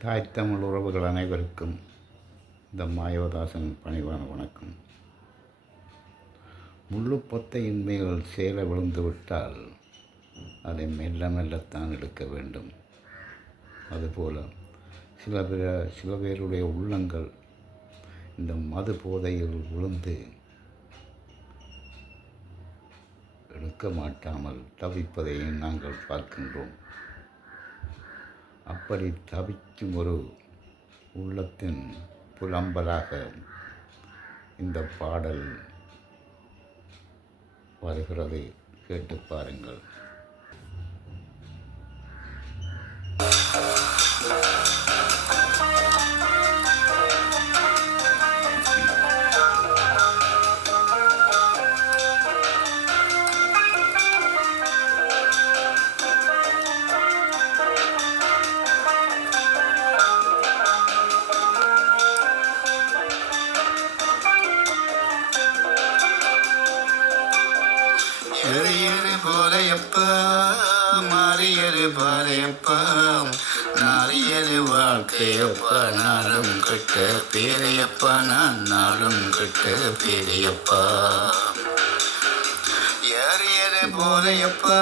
தாய் தமிழ் உறவுகள் அனைவருக்கும் இந்த மாயோதாசன் பணிவான வணக்கம். முள்ளு பொத்தையின் மேல் சேலை விழுந்து விட்டால் அதை மெல்ல மெல்லத்தான் எடுக்க வேண்டும். அதுபோல் சில பேருடைய உள்ளங்கள் இந்த மது போதையில் விழுந்து எடுக்க மாட்டாமல் தவிப்பதை நாங்கள் பார்க்கின்றோம். அப்படி தவிக்கும் ஒரு உள்ளத்தின் புலம்பலாக இந்த பாடல் வருகிறது. கேட்டு பாருங்கள். எரியரு போதையப்பா, மாறியரு பாதையப்பா, நாரியரு வாழ்க்கையப்பா, நாளும் கட்ட பேரையப்பா, நான் நாளும் கட்ட பேரையப்பா. எரியரு போதையப்பா,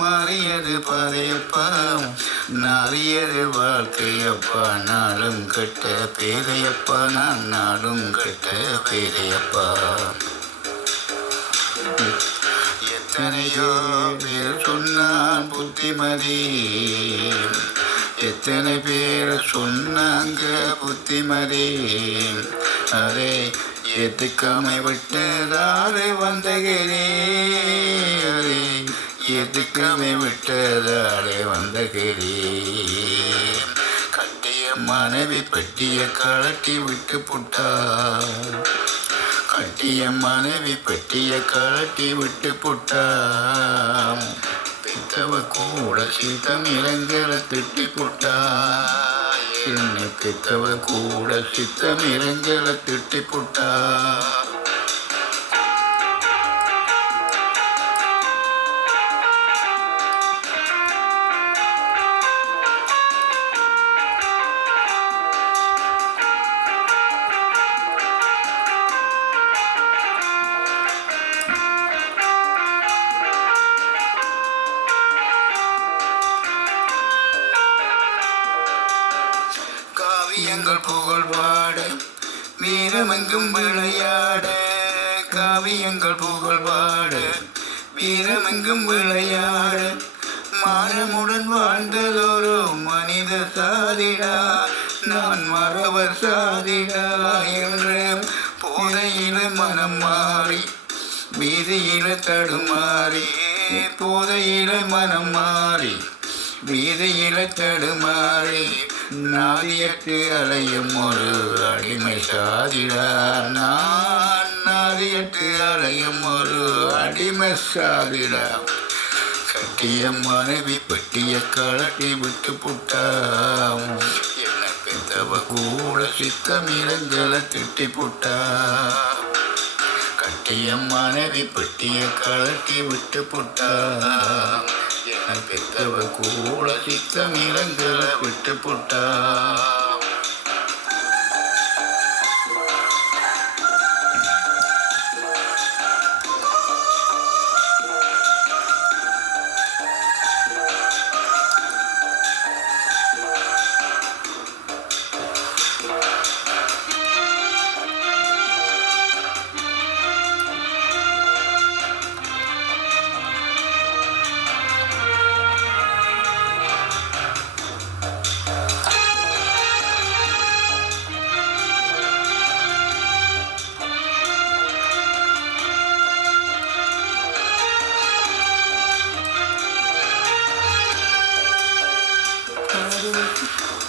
மாறியரு பாதையப்பா, நாரியரு வாழ்க்கையப்பா, நாளும் கட்ட பேரையப்பா, நான் நாளும் கட்ட பேரையப்பா. எத்தனையோ பேர் சொன்னான் புத்திமதி, எத்தனை பேர் சொன்னாங்க புத்திமதி, அதை எதுக்காமை விட்டதாலே வந்தகிறே, அதை எதுக்காமை விட்டதாலே வந்தகிறே. கட்டிய மனைவி பெட்டிய கழட்டி விட்டு புட்டா, கட்டிய மனைவி பெட்டிய கழட்டி விட்டு புட்டாம், பெத்தவ கூட சித்தம் இறங்கல திட்டி புட்டா, என்ன பெத்தவ கூட சித்தம் இறங்கல திட்டி புட்டா. காவியங்கள் புகழ் பாட வீரமெங்கும் விளையாட, காவியங்கள் புகழ் பாட வீரமெங்கும் விளையாட, மானமுடன் வாழ்ந்ததொரு மனித சாதிடா, நான் மறவர் சாதிடா என்று போதையில மனம் மாறி வீதியில தடுமாறி, போதையில மனம் மாறி வீதியில தடுமாறி, நாதியத்து அலையும் ஒரு அடிமை சாதிடா, நான் நாதியத்து அலையும் ஒரு அடிமை சாதிடா. கட்டிய மனைவி பெட்டிய கழட்டி விட்டு புட்டாம், என்ன பெத்தவ கூட சித்தம் இறங்கல திட்டி புட்டா. கட்டிய மனைவி பெட்டிய கழட்டி விட்டு புட்டா, என்ன பெத்தவ கூட சித்தம் இறங்கல விட்டு புட்டா.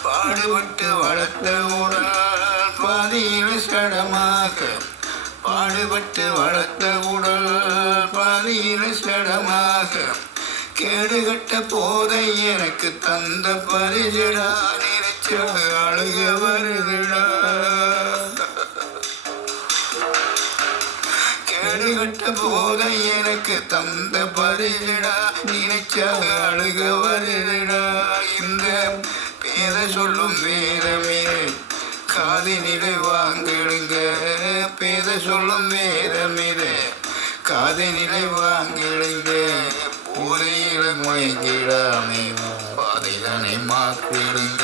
பாடுபட்டு வளர்த்த உடல் பாதியில் சடமாக, பாடுபட்டு வளர்த்த உடல் பாதியில் சடமாக, கேடுகட்ட போதை எனக்கு தந்த பரிசடா, நினைச்ச அழுக வருதுடா. கேடுகட்ட போதை எனக்கு தந்த பரிசடா, நினைச்ச அழுக வருதுடா. இந்த பேரை சொல்லும் வேதமே காதினிலே வாங்கிடுங்க, பேரை சொல்லும் வேதமிது காதினிலே வாங்கிடுங்க. போதையில மயங்கிடாமே பாதைதானே மாற்றிடுங்க,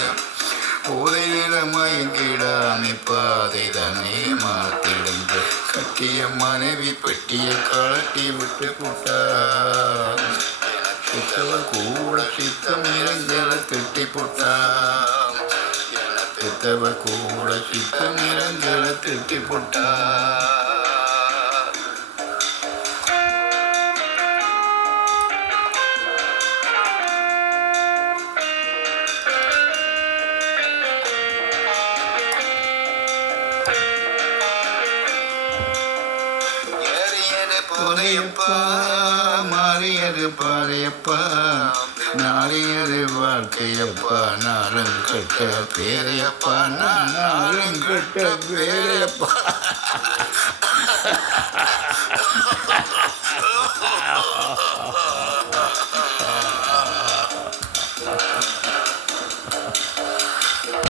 போதையில மயங்கிடாமே பாதைதானே மாற்றிடுங்க. கட்டிய மனைவி பெட்டிய கழட்டி விட்டு போட்டா, பெற்றவர் கூட சித்தம் இறங்கல திட்டி போட்டா, பெற்றவர் கூட சித்தம் இறங்கல திட்டி போட்டா. போதையப்பா மாறியது பாதையப்பா, நாளையது வாழ்க்கையப்பா, நாளுங்கட்ட பேரையப்பா, நாளுங்கட்ட பேரையப்பா.